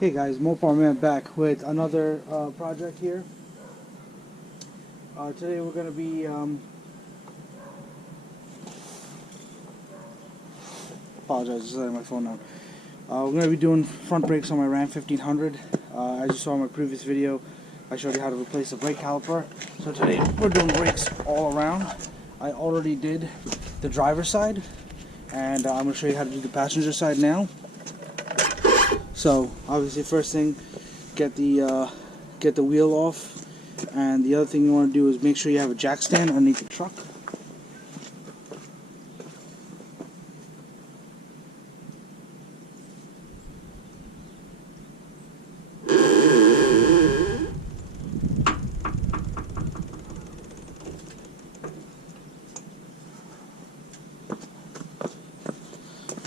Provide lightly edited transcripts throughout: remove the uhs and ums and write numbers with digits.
Hey guys, Mopar Man back with another project here. Today we're going to be apologize, just letting my phone down. We're going to be doing front brakes on my Ram 1500. As you saw in my previous video, I showed you how to replace the brake caliper. So today we're doing brakes all around. I already did the driver's side, and I'm going to show you how to do the passenger side now. So obviously, first thing, get the wheel off, and the other thing you want to do is make sure you have a jack stand underneath the truck.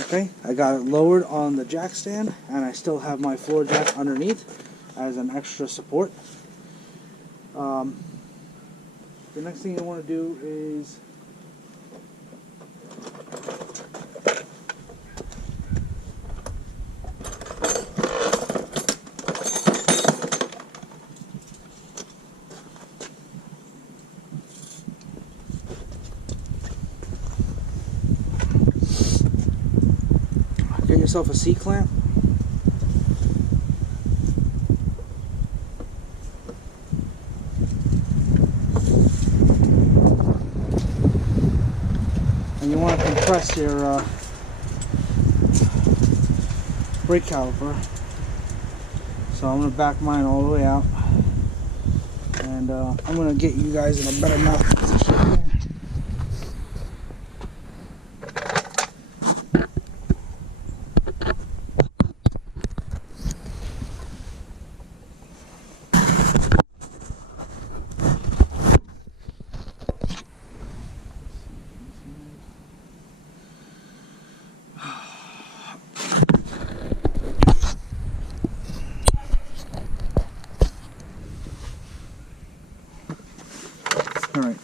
Okay, I got it lowered on the jack stand, and I still have my floor jack underneath as an extra support. The next thing you want to do is get yourself a C-clamp. And you want to compress your brake caliper. So I'm going to back mine all the way out. And I'm going to get you guys in a better mount position here. Alright.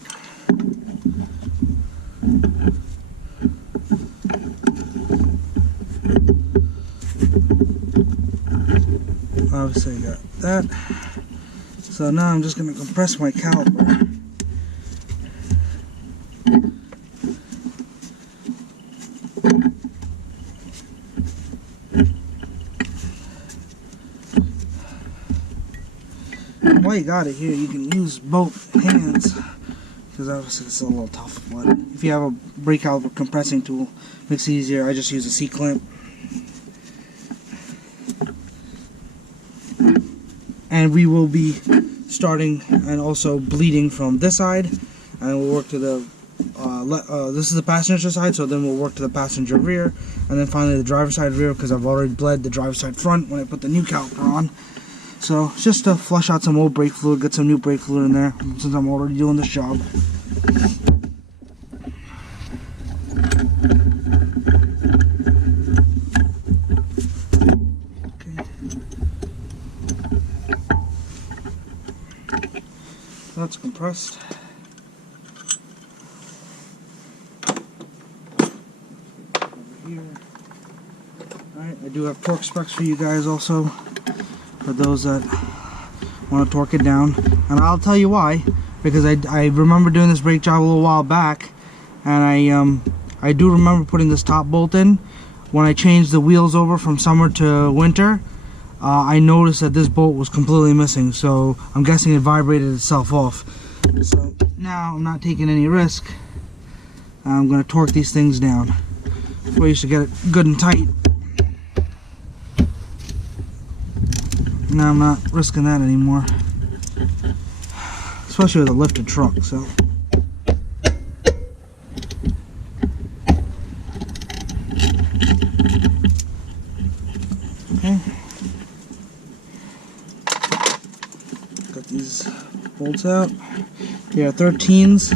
Obviously I got that. So now I'm just going to compress my caliper. While you got it here, you can use both hands, because obviously it's a little tough, but if you have a brake caliper compressing tool, it makes it easier. I just use a C-clamp. And we will be starting and also bleeding from this side, and we'll work to the this is the passenger side, so then we'll work to the passenger rear, and then finally the driver's side rear, because I've already bled the driver's side front when I put the new caliper on. So just to flush out some old brake fluid, get some new brake fluid in there, since I'm already doing this job. Okay. That's compressed. Over here. Alright, I do have torque specs for you guys also, for those that want to torque it down. And I'll tell you why, because I remember doing this brake job a little while back, and I do remember putting this top bolt in. When I changed the wheels over from summer to winter, I noticed that this bolt was completely missing, so I'm guessing it vibrated itself off. So now I'm not taking any risk. I'm going to torque these things down. Before I used to get it good and tight. Now I'm not risking that anymore, especially with a lifted truck. So okay, got these bolts out. They are 13s.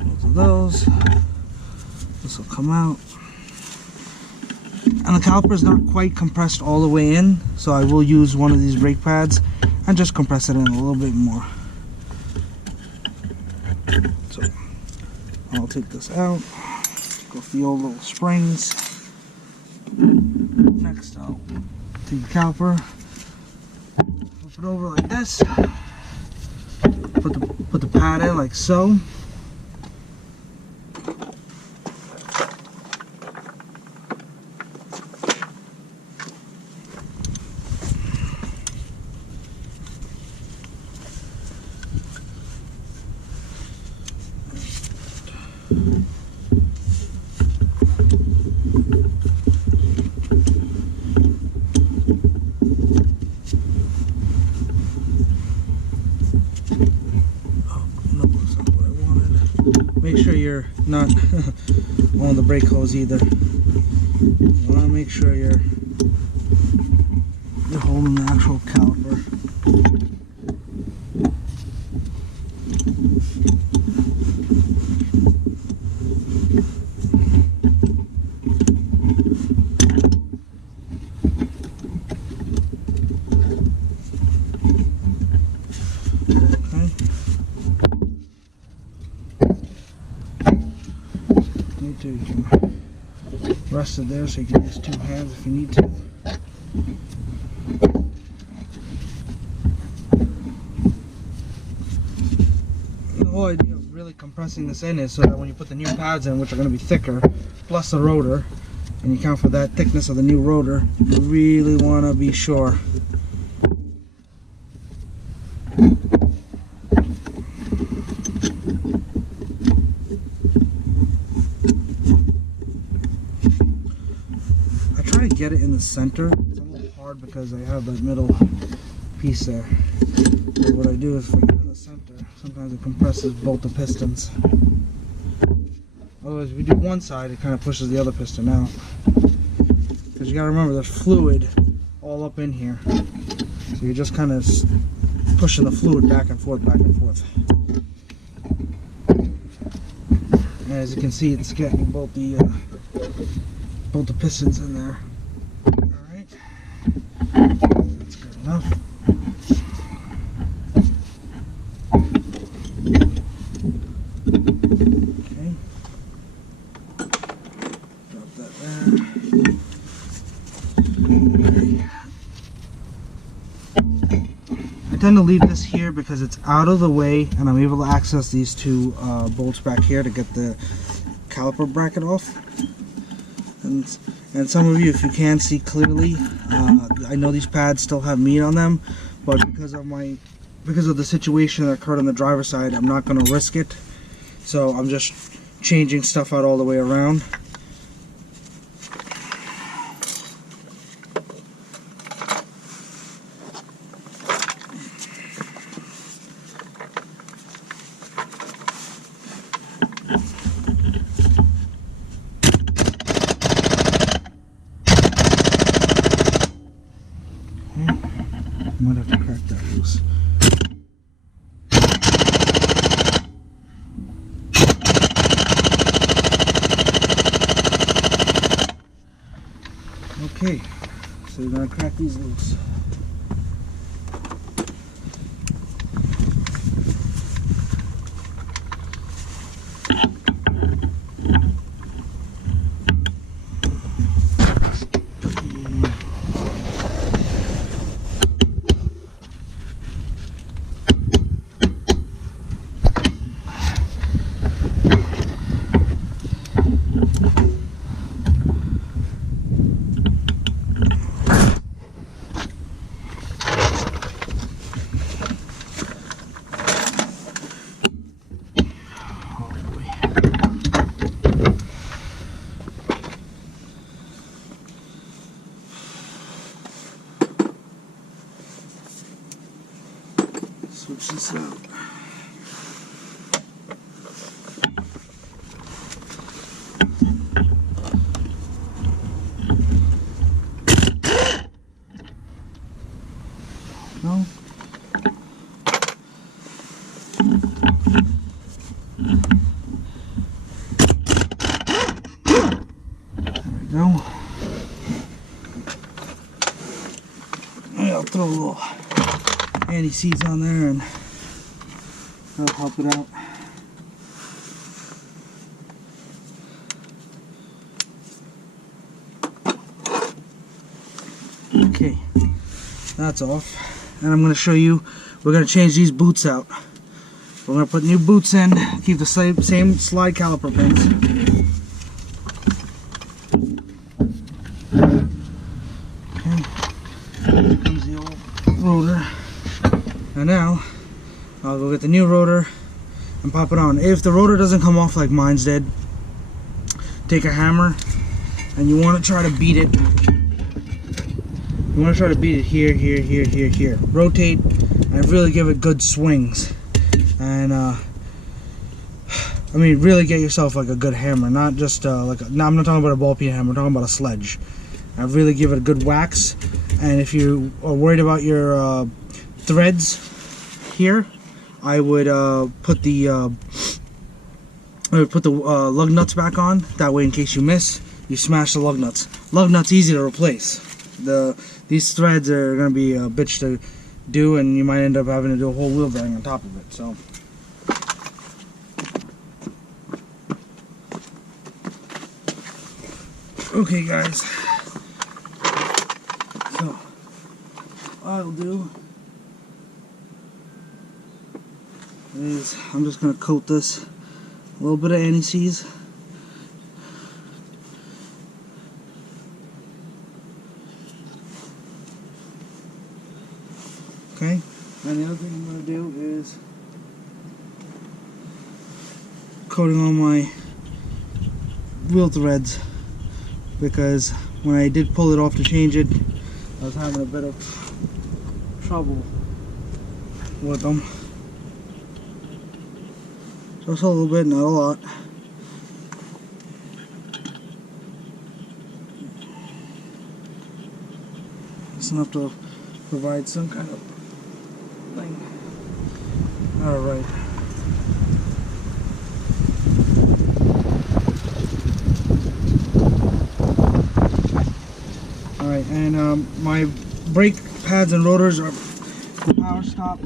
Both of those. This will come out. And the caliper is not quite compressed all the way in, so I will use one of these brake pads and just compress it in a little bit more. So I'll take this out, go with the old little springs. Next I'll take the caliper, flip it over like this, put the pad in like so. Make sure you're not on the brake hose either. You want to make sure you're holding the actual caliper. You can rest it there so you can use two hands if you need to. The whole idea of really compressing this in is so that when you put the new pads in, which are going to be thicker, plus the rotor, and you count for that thickness of the new rotor, you really want to be sure. Get it in the center. It's a little hard because I have that middle piece there. But what I do is if I get it in the center, sometimes it compresses both the pistons. Otherwise, if we do one side, it kind of pushes the other piston out. Because you gotta remember, there's fluid all up in here. So you're just kind of pushing the fluid back and forth, back and forth. And as you can see, it's getting both the pistons in there. Alright, that's good enough. Okay, drop that there. Okay. I tend to leave this here because it's out of the way and I'm able to access these two bolts back here to get the caliper bracket off. And some of you, if you can see clearly, I know these pads still have meat on them, but because of the situation that occurred on the driver's side, I'm not going to risk it. So I'm just changing stuff out all the way around. Might have to crack that loose. Okay, so we're going to crack these loose. a little anti-seize on there, and that'll help it out. Okay, that's off, and I'm going to show you, we're going to change these boots out. We're going to put new boots in, keep the same slide caliper pins. Okay, here comes the old rotor. And now, I'll go get the new rotor and pop it on. If the rotor doesn't come off like mine's did, take a hammer and you want to try to beat it. You want to try to beat it here, here, here, here, here. Rotate and really give it good swings. And I mean, really get yourself like a good hammer, not just like I'm not talking about a ball peen hammer. I'm talking about a sledge. And really give it a good wax. And if you are worried about your threads here, I would put the lug nuts back on. That way, in case you miss, you smash the lug nuts. Lug nuts easy to replace. These threads are going to be a bitch to do, and you might end up having to do a whole wheel bearing on top of it. So, okay, guys. So, what I'll do is I'm just going to coat this a little bit of anti-seize. Okay, and the other thing I'm going to do is coating on my wheel threads, because when I did pull it off to change it, I was having a bit of trouble with them. Just a little bit, not a lot. Just enough to provide some kind of thing. Alright. Alright, and my brake pads and rotors are the Power Stop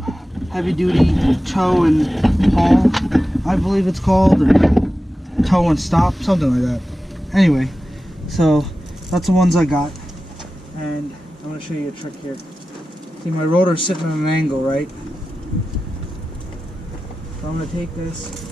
heavy duty tow and haul, I believe it's called, or tow and stop, something like that. Anyway, so that's the ones I got, and I'm going to show you a trick here. See, my rotor's sitting at an angle, right? So I'm going to take this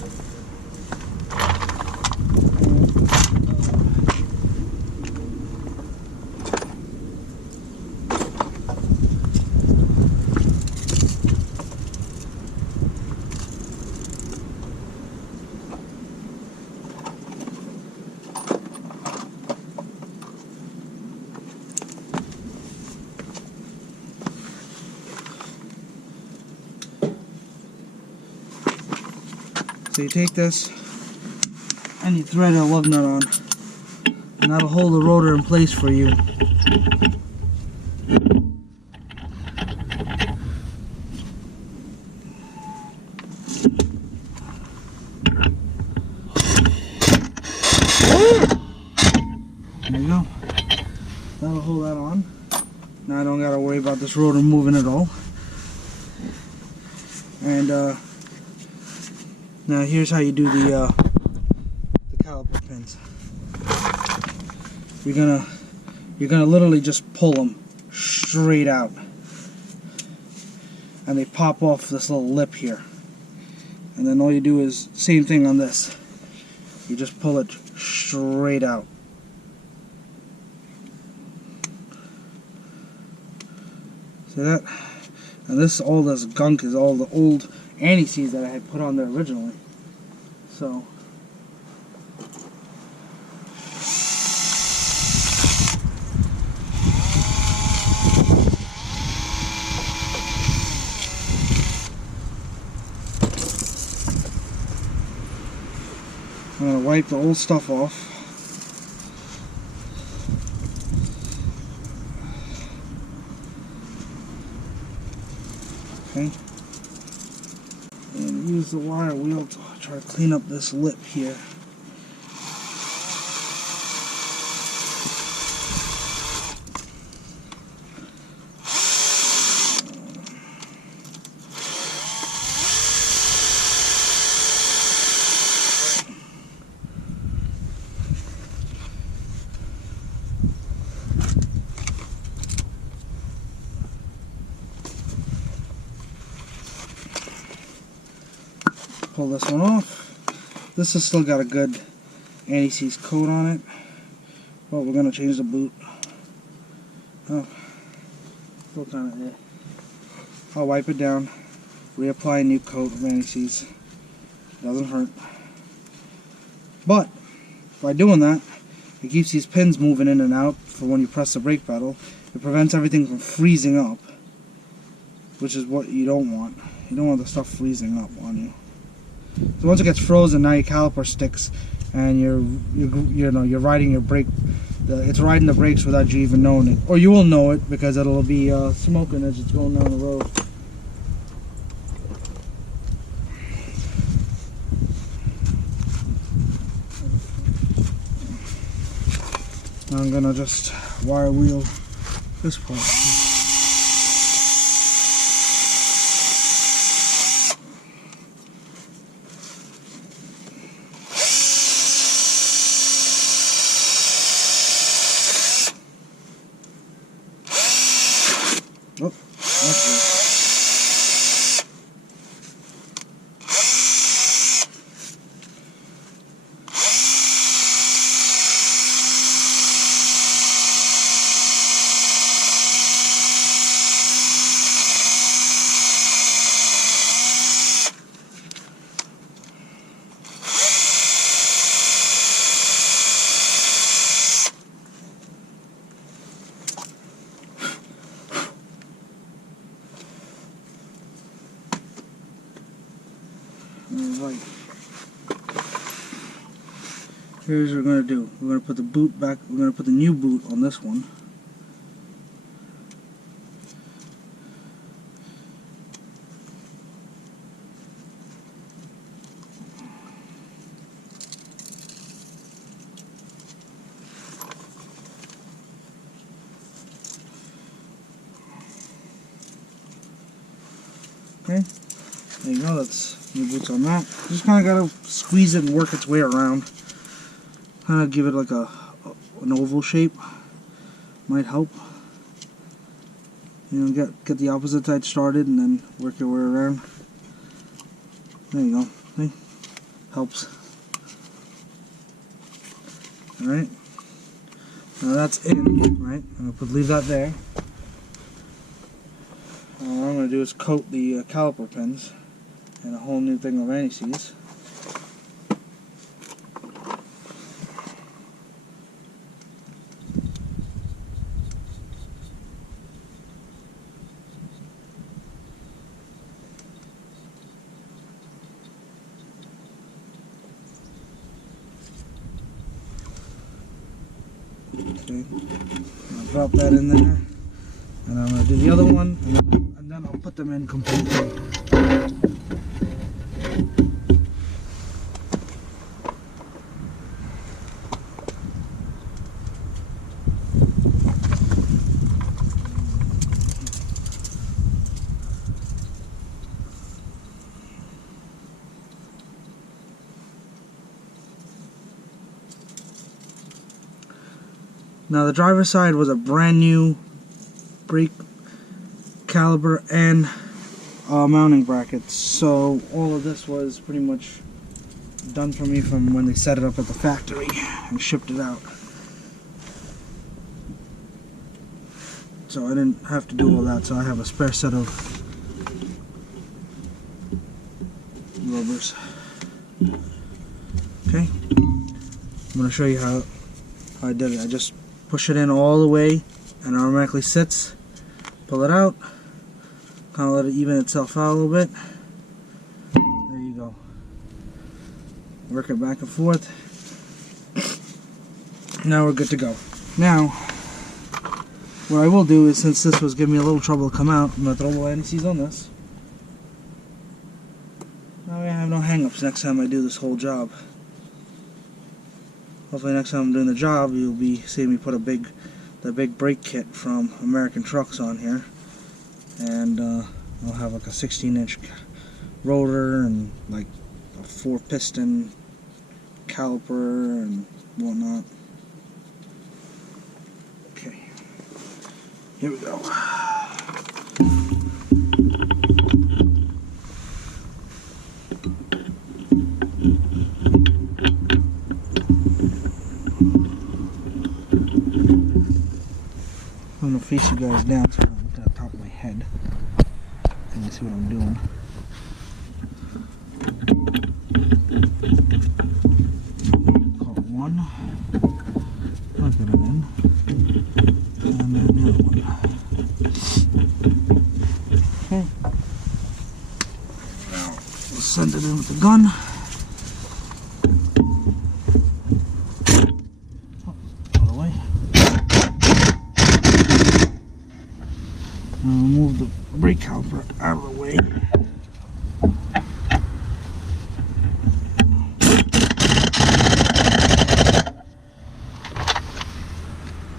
so you take this and you thread a lug nut on, and that'll hold the rotor in place for you. There you go. That'll hold that on. Now I don't gotta worry about this rotor moving at all. And now here's how you do the caliper pins. You're gonna literally just pull them straight out, and they pop off this little lip here. And then all you do is same thing on this. You just pull it straight out. See that? And this, all this gunk is all the old anti-seize that I had put on there originally. So I'm going to wipe the old stuff off. Okay. And use the wire wheel to try to clean up this lip here. pull this one off. This has still got a good anti-seize coat on it. Well, we're going to change the boot. Oh, still kind of there. I'll wipe it down, reapply a new coat of anti-seize. Doesn't hurt. But by doing that, it keeps these pins moving in and out for when you press the brake pedal. It prevents everything from freezing up, which is what you don't want. You don't want the stuff freezing up on you. So once it gets frozen, now your caliper sticks, and you're riding your brake. It's riding the brakes without you even knowing it, or you will know it because it'll be smoking as it's going down the road. Now I'm gonna just wire wheel this part. Oh, that's good. Alright, here's what we're going to do. We're going to put the boot back, we're going to put the new boot on this one. Okay, there you go, that's new boots on that. Just kind of got to squeeze it and work its way around. Kind of give it like an oval shape. Might help. You know, get the opposite side started and then work your way around. There you go. See? Helps. Alright. Now that's in, right? I'm going to leave that there. What I'm going to do is coat the caliper pins and a whole new thing of anti-seize. Okay, I'll drop that in there, and I'm going to do the other one, and then I'll put them in completely. Now the driver's side was a brand new brake caliper and mounting brackets, so all of this was pretty much done for me from when they set it up at the factory and shipped it out. So I didn't have to do all that, so I have a spare set of rubbers. Okay, I'm going to show you how I did it. I just push it in all the way and it automatically sits. Pull it out, kind of let it even itself out a little bit. There you go. Work it back and forth. Now we're good to go. Now, what I will do is, since this was giving me a little trouble to come out, I'm going to throw the anti-seize on this. Now I have no hang-ups next time I do this whole job. Hopefully next time I'm doing the job, you'll be seeing me put the big brake kit from American Trucks on here, and I'll have like a 16-inch rotor and like a 4-piston caliper and whatnot. Okay, here we go. to face you guys down so I'm not looking at the top of my head. You can see what I'm doing. Call it one. Plug it in. And then the other one. Okay. Now we'll send it in with the gun. Move the brake caliper out of the way.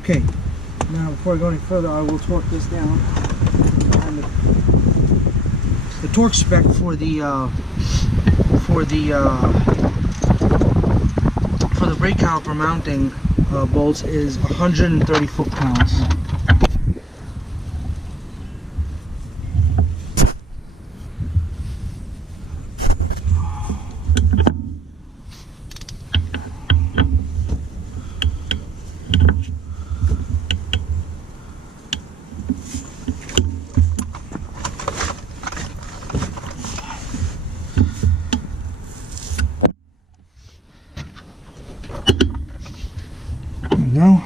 Okay, now before I go any further, I will torque this down. And the torque spec for the brake caliper mounting bolts is 130 foot-pounds. Now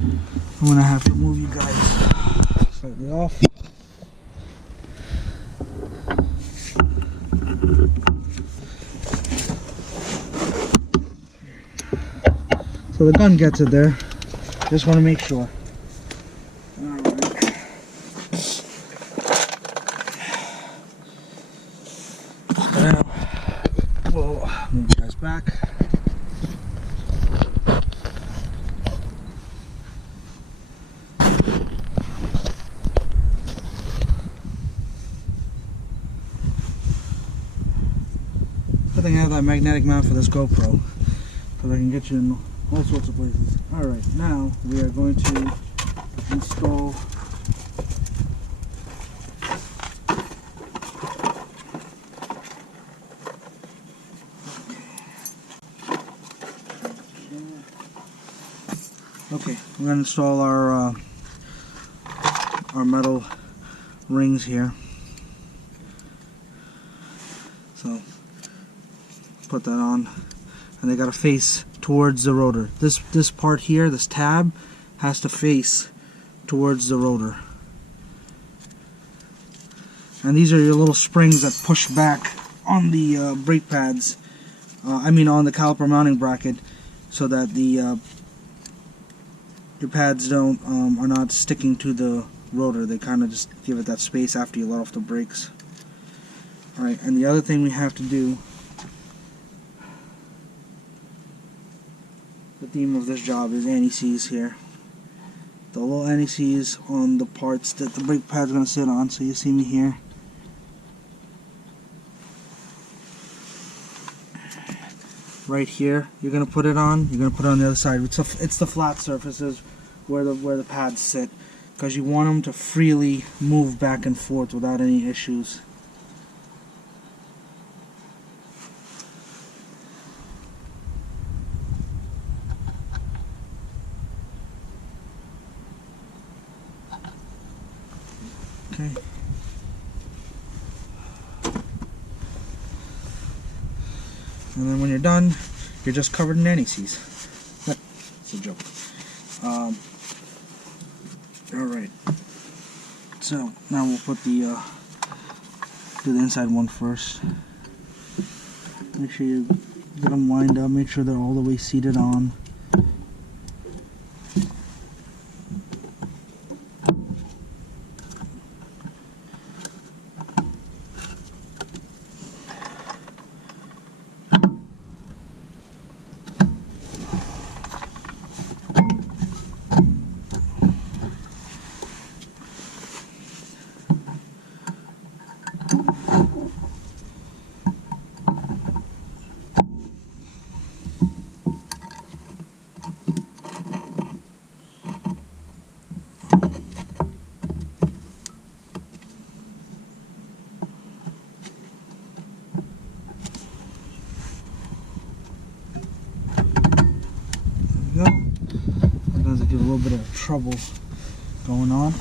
I'm gonna have to move you guys slightly off. So the gun gets it there. Just want to make sure. Alright. Now we'll move you guys back. I think I have that magnetic mount for this GoPro, because I can get you in all sorts of places. Alright, now we are going to install okay, we're going to install our metal rings here. So put that on, and they got to face towards the rotor. This part here, this tab, has to face towards the rotor. And these are your little springs that push back on the brake pads. On the caliper mounting bracket, so that the your pads are not sticking to the rotor. They kind of just give it that space after you let off the brakes. All right, and the other thing we have to do. The theme of this job is anti-seize here. The little anti-seize on the parts that the brake pad's going to sit on. So you see me here. Right here, you're going to put it on. You're going to put it on the other side. It's the flat surfaces where the pads sit, because you want them to freely move back and forth without any issues. Okay. And then when you're done, you're just covered in anti-seize. It's a joke. Alright. So now we'll put do the inside one first. Make sure you get them lined up, make sure they're all the way seated on. Sometimes I give a little bit of trouble going on.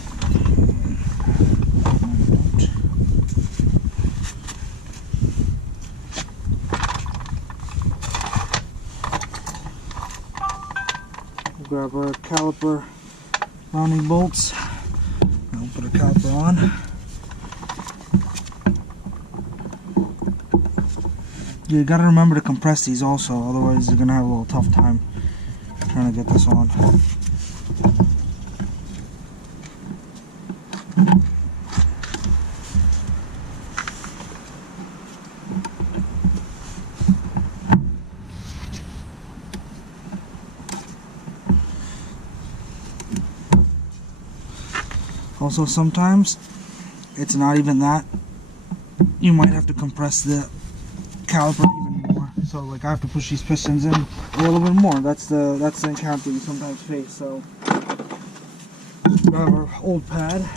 Grab our caliper mounting bolts. I'll put a caliper on. You gotta remember to compress these also, otherwise you're gonna have a little tough time trying to get this on. Also, sometimes it's not even that. You might have to compress the caliper even more. So, like, I have to push these pistons in a little bit more. That's the encounter you sometimes face. So, grab our old pad.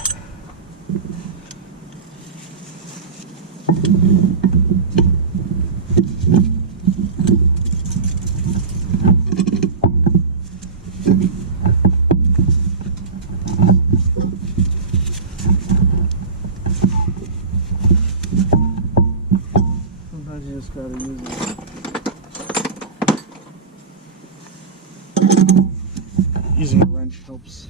You just gotta use it. Using a wrench helps.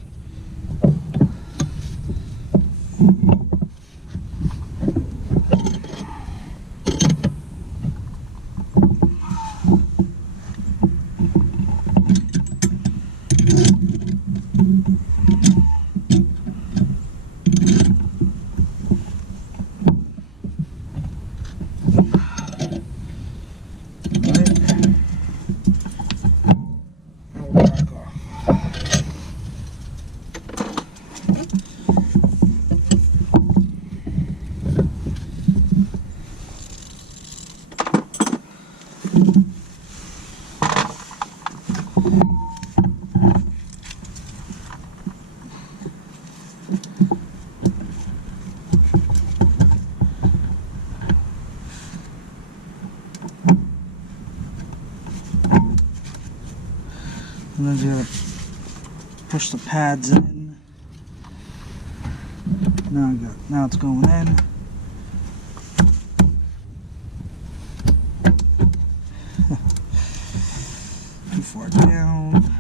And then you gotta push the pads in. Now it's going in. Too far down.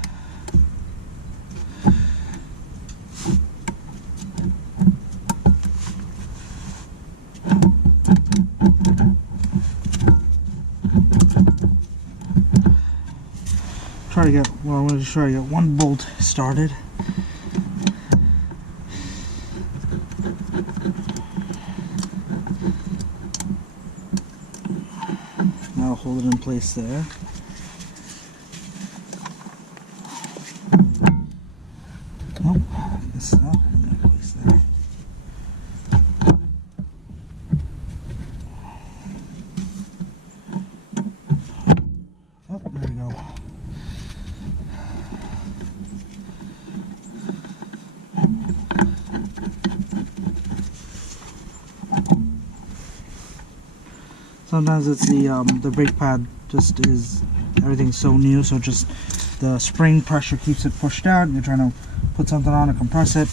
I'm going to try to get one bolt started. Now I'll hold it in place there. Nope, it's not holding it in place there. Oh, there we go. Sometimes it's the brake pad just is, everything's so new, so just the spring pressure keeps it pushed out. You're trying to put something on to compress it.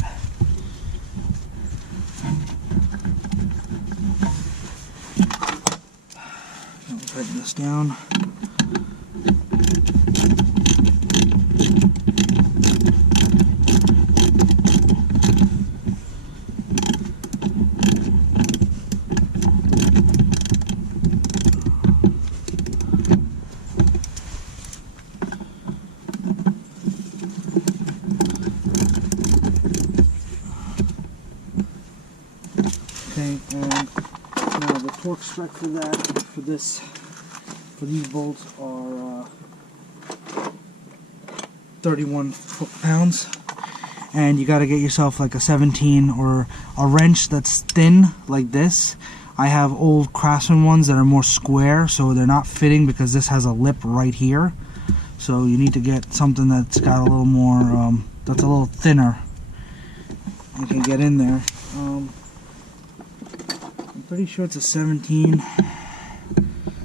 I'll tighten this down. Okay, and now the torque spec for these bolts are 31 foot-pounds, and you got to get yourself like a 17 or a wrench that's thin like this. I have old Craftsman ones that are more square, so they're not fitting because this has a lip right here. So you need to get something that's got a little more, that's a little thinner. You can get in there. I'm pretty sure it's a 17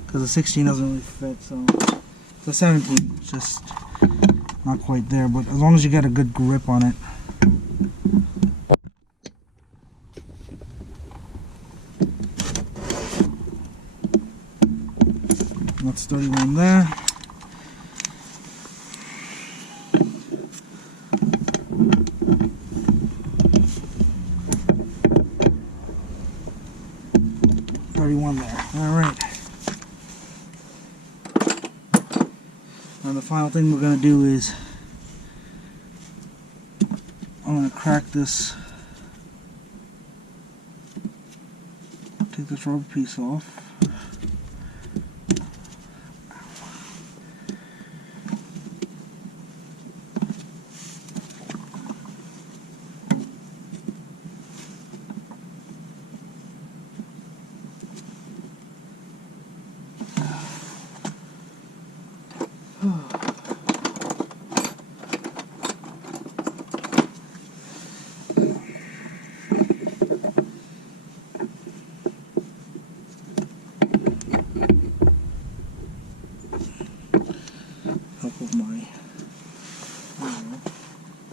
because the 16 doesn't really fit, so it's a 17. It's just not quite there, but as long as you get a good grip on it. That's 31 there. All right. Now the final thing we're going to do is I'm going to crack this, take this rubber piece off.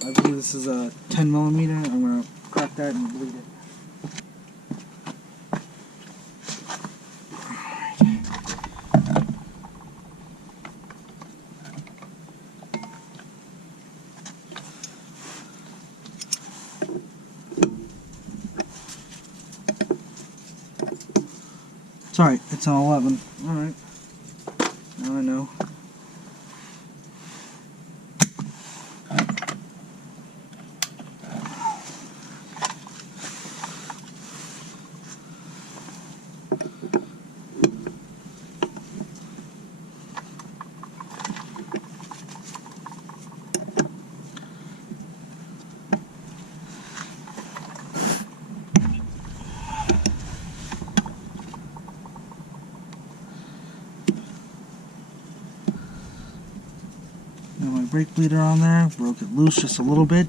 I believe this is a 10 millimeter. I'm going to crack that and bleed it. It's alright, it's an 11. Alright. Now I know. Got my brake bleeder on there, broke it loose just a little bit.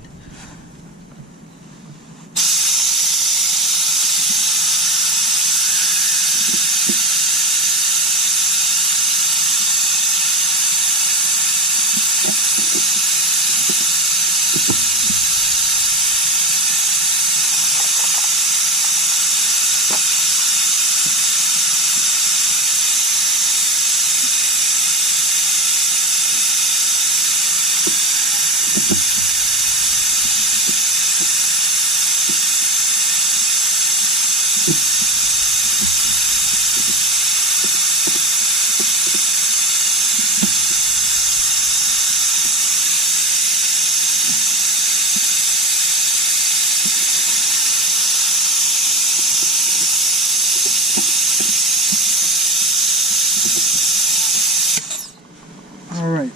Alright.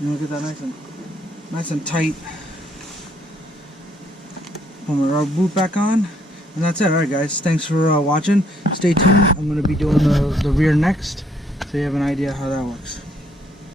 You want to get that nice and tight. Put my rubber boot back on. And that's it. Alright guys, thanks for watching. Stay tuned. I'm going to be doing the rear next, so you have an idea how that works.